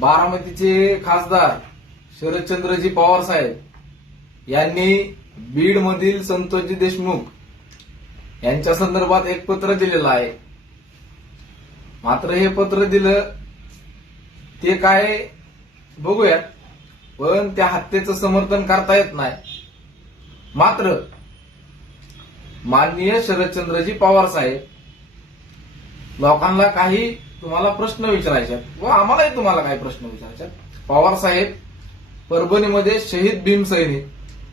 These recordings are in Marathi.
बारामतीचे खासदार शरदचंद्रजी पवार साहेब यांनी बीड मधील संतोषजी देशमुख यांच्या संदर्भात एक पत्र दिलेलं आहे. मात्र हे पत्र दिलं ते काय बघूयात पण त्या हत्येचं समर्थन करता येत नाही. मात्र माननीय शरदचंद्रजी पवार साहेब लोकांना काही तुम्हाला प्रश्न विचारायचे व आम्हालाही तुम्हाला काही प्रश्न विचारायचे पवार साहेब परभणीमध्ये शहीद भीमसैनिक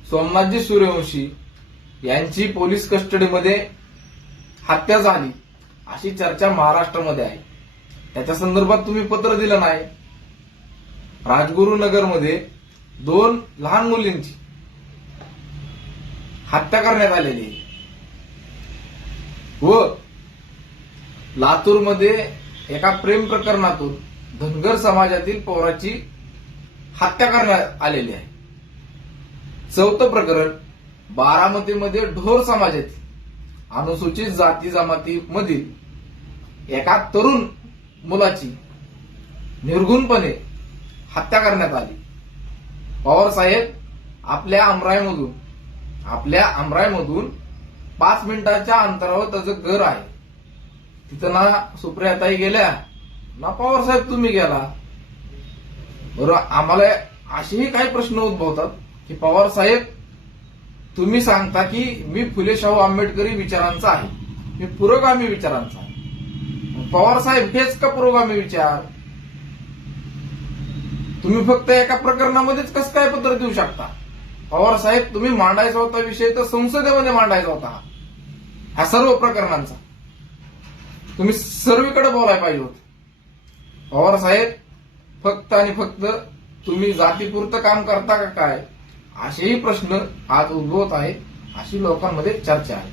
सोमनाथजी सूर्यवंशी यांची पोलीस कस्टडीमध्ये हत्या झाली अशी चर्चा महाराष्ट्रामध्ये आहे. त्याच्या संदर्भात तुम्ही पत्र दिलं नाही. राजगुरुनगरमध्ये दोन लहान मुलींची हत्या करण्यात आलेली आहे. व लातूरमध्ये एका प्रेम प्रकरणातून धनगर समाजातील पोराची हत्या करण्यात आलेली आहे. चौथं प्रकरण बारामतीमध्ये ढोर समाजातील अनुसूचित जाती जमाती मधील एका तरुण मुलाची निर्गुणपणे हत्या करण्यात आली. पवार साहेब आपल्या अमरायमधून आपल्या अमरायमधून पाच मिनिटाच्या अंतरावर त्याचं घर आहे. तिथं ना सुप्रियाताई गेल्या. ना पवार साहेब तुम्ही गेला. बरोबर आम्हाला असेही काही प्रश्न उद्भवतात की पवार साहेब तुम्ही सांगता की मी फुले शाहू आंबेडकरी विचारांचा आहे. मी पुरोगामी विचारांचा आहे. पवार साहेब हेच का पुरोगामी विचार? तुम्ही फक्त एका प्रकरणामध्येच कसं काय पत्र देऊ शकता? पवार साहेब तुम्ही मांडायचा होता विषय तर संसदेमध्ये मांडायचा होता. हा. ह्या सर्व प्रकरणांचा. तुम्ही सर्वीकडे बोलायला पाहिजे होत. पवार साहेब फक्त आणि फक्त तुम्ही जातीपुरतं काम करता का काय? असेही प्रश्न आज उद्भवत आहे अशी लोकांमध्ये चर्चा आहे.